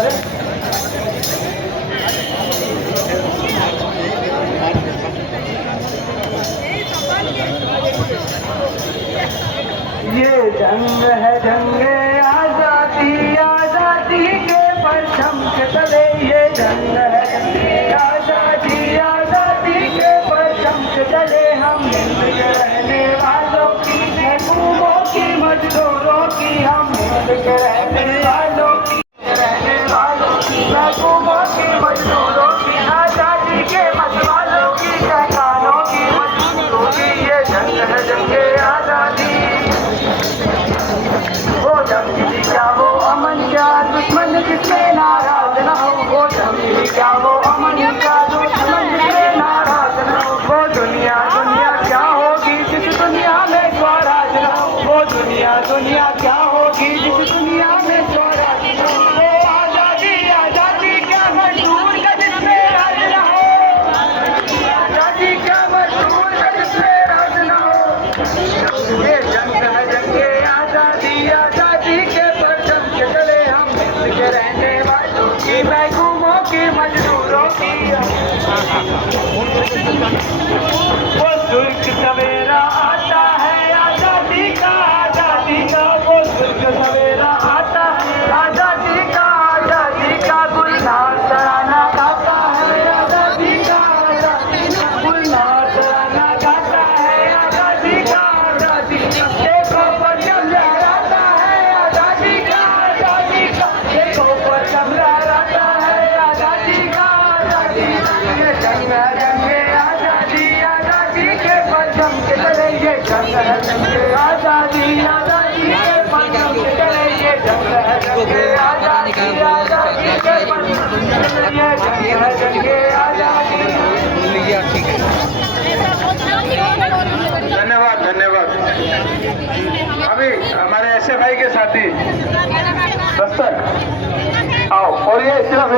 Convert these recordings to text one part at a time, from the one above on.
ये जंग है जंगे आजादी, आजादी के परचम के तले। ये जंग है जंगे आजादी, आजादी के परचम के तले। हम मिलके रहने वालों की, महबूबों की, मजदूरों की। हम मिलके रहने वालों की, महबूबों की, मजदूरों की। आजादी के मतवालों की, कहकानों की, मजदूरों की। ये जंग है जंगे आजादी। वो जंगी क्या वो अमन क्या, दुश्मन जिससे नाराज न हो। वो जंगी क्या वो अमन क्या, दुश्मन जिससे नाराज न हो। वो दुनिया दुनिया क्या होगी जिस दुनिया में स्वराज न हो। वो दुनिया दुनिया क्या होगी जिस दुनिया में स्वराज न हो। वो आजादी आजादी क्या मजदूर का जिसमें राज न हो। आजादी क्या मजदूर का जिसमें राज न हो। ये जंग है जंगे आजादी, आजादी के परचम के तले। हम मिलके रहने वालों की, महबूबों की, मजदूरों की। वो सुर्ख सवेरा आता है आजादी का, आजादी का। वो सुर्ख सवेरा आता है आजादी का, आजादी का। गुलनार तराना गाता है आजादी का, आजादी का। गुलनार तराना गाता है आजादी का, आजादी का। देखो परचम लहराता है आजादी का, आजादी का। देखो परचम लहराता है आजादी का, आजादी का। ये जंग है जंगे आजादी, आजादी के परचम के तले। ये जंग है जंगे आजादी, आजादी के परचम के तले। ये जंग है जंगे आजादी, आजादी के परचम के तले। ये जंग है जंगे आजादी। धन्यवाद धन्यवाद। अभी हमारे SFI के साथी दस्तक आओ, और ये सिर्फ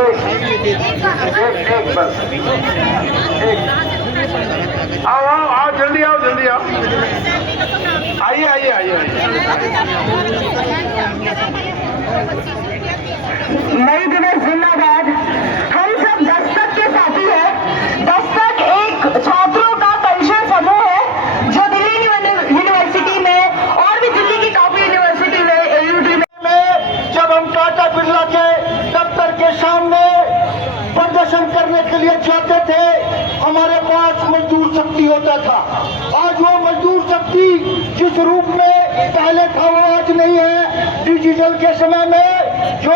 एक बस एक। आओ आओ आओ, जल्दी आओ जल्दी आओ। आइए आइए आइए। नई दिवस जिंदाबाद। हम सब दस्तक के साथी हैं। दस्तक एक छात्रों का परिषद समूह है जो दिल्ली यूनिवर्सिटी में और भी दिल्ली की काफी यूनिवर्सिटी में AUT में जब हम टाटा बिरला के दफ्तर के सामने प्रदर्शन करने के लिए जाते थे, हमारे पास मजदूर शक्ति होता था। आज वो मजदूर शक्ति जिस रूप में पहले था वो आज नहीं है। डिजिटल के समय में जो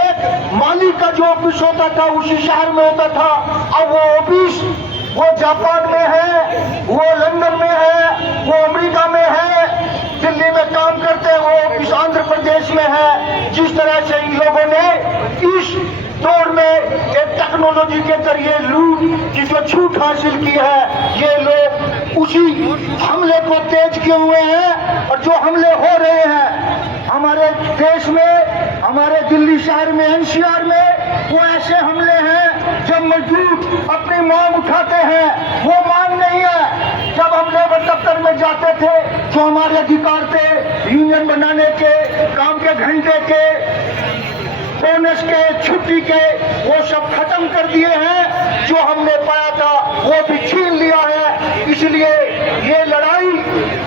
एक माली का जो ऑफिस होता था उसी शहर में होता था, अब वो ऑफिस वो जापान में है, वो लंदन में है, वो अमेरिका में है, दिल्ली में काम करते हैं, वो ऑफिस आंध्र प्रदेश में है। जिस तरह से इन लोगों ने इस दौर में एक टेक्नोलॉजी के जरिए लूट की जो छूट हासिल की है, ये लोग उसी हमले को तेज किए हुए हैं। और जो हमले हो रहे हैं हमारे देश में, हमारे दिल्ली शहर में, NCR में, वो ऐसे हमले हैं जब मजदूर अपनी मांग उठाते हैं वो मांग नहीं है। जब हम लेबर दफ्तर में जाते थे जो हमारे अधिकार थे यूनियन बनाने के, काम के घंटे के, बोनस के, छुट्टी के, वो सब खत्म कर दिए हैं। जो हमने पाया था वो भी छीन लिया है। इसलिए ये लड़ाई,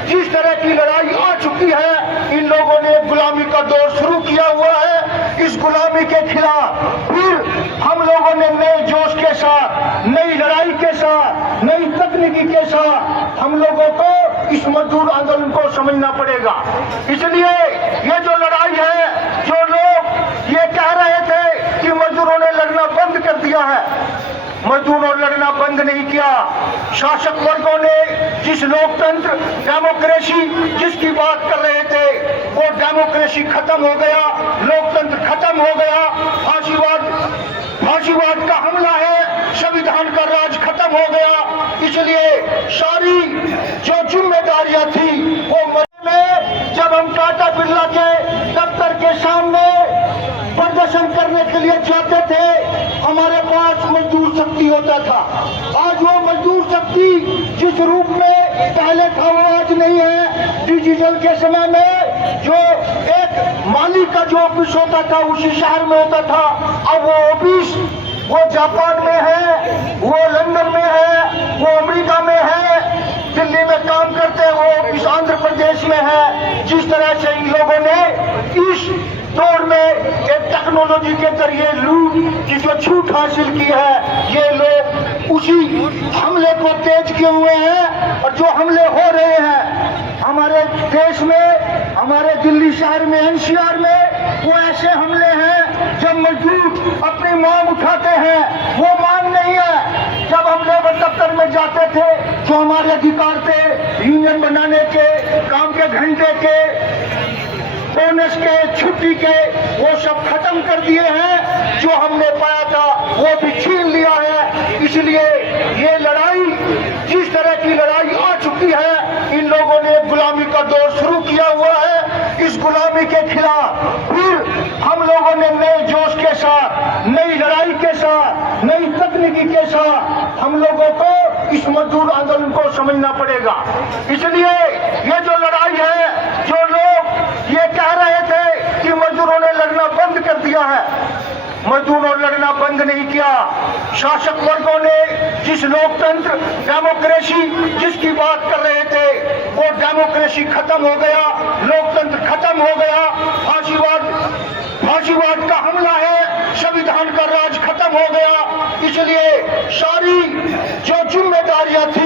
जिस तरह की लड़ाई आ चुकी है, इन लोगों ने गुलामी का दौर शुरू किया हुआ है। इस गुलामी के खिलाफ फिर हम लोगों ने नए जोश के साथ, नई लड़ाई के साथ, नई तकनीकी के साथ हम लोगों को इस मजदूर आंदोलन को समझना पड़ेगा। इसलिए ये जो लड़ाई है, जो लोग ये कह रहे थे कि मजदूरों ने लड़ना बंद कर दिया है, मजदूरों ने लड़ना बंद नहीं किया। शासक वर्गों ने जिस लोकतंत्र, डेमोक्रेसी जिसकी बात कर रहे थे, वो डेमोक्रेसी खत्म हो गया, लोकतंत्र खत्म हो गया। फांसीवाद का हमला है, संविधान का राज खत्म हो गया। इसलिए सारी जो जिम्मेदारियां थी वो में जब हम टाटा बिरला के दफ्तर के सामने प्रदर्शन करने के लिए जाते थे, हमारे पास मजदूर शक्ति होता था। आज वो मजदूर शक्ति जिस रूप में पहले था वो आज नहीं है। डिजिटल के समय में जो एक माली का जो ऑफिस होता था उसी शहर में होता था। अब वो ऑफिस वो जापान में है, वो लंदन में है, वो अमेरिका में है, दिल्ली में काम करते हैं, वो ऑफिस आंध्र प्रदेश में है। जिस तरह से इन लोगों ने इस दौर में एक टेक्नोलॉजी के जरिए लूट की जो छूट हासिल की है, ये लोग उसी हमले को तेज किए हुए हैं। और जो हमले हो रहे हैं हमारे देश में, हमारे दिल्ली शहर में, एनसीआर में, वो ऐसे हमले हैं जब मजदूर अपनी मांग उठाते हैं वो मांग नहीं है। जब हम लेबर दफ्तर में जाते थे जो हमारे अधिकार थे यूनियन बनाने के, काम के घंटे के, बोनस के, छुट्टी के, वो सब खत्म कर दिए हैं। जो हमने पाया था वो भी छीन लिया है। इसलिए ये लड़ाई, जिस तरह की लड़ाई आ चुकी है, इन लोगों ने गुलामी का दौर शुरू किया हुआ है। इस गुलामी के खिलाफ फिर हम लोगों ने नए जोश के साथ, नई लड़ाई के साथ, नई तकनीकी के साथ हम लोगों को इस मजदूर आंदोलन को समझना पड़ेगा। इसलिए ये जो लड़ाई है, जो लोग ये कह रहे थे कि मजदूरों ने लड़ना बंद कर दिया है, मजदूरों ने लड़ना बंद नहीं किया। शासक वर्गों ने जिस लोकतंत्र, डेमोक्रेसी जिसकी बात कर रहे थे, वो डेमोक्रेसी खत्म हो गया, लोकतंत्र खत्म हो गया। फांसीवाद का हमला है, संविधान का राज खत्म हो गया। इसलिए सारी जो जिम्मेदारियां थी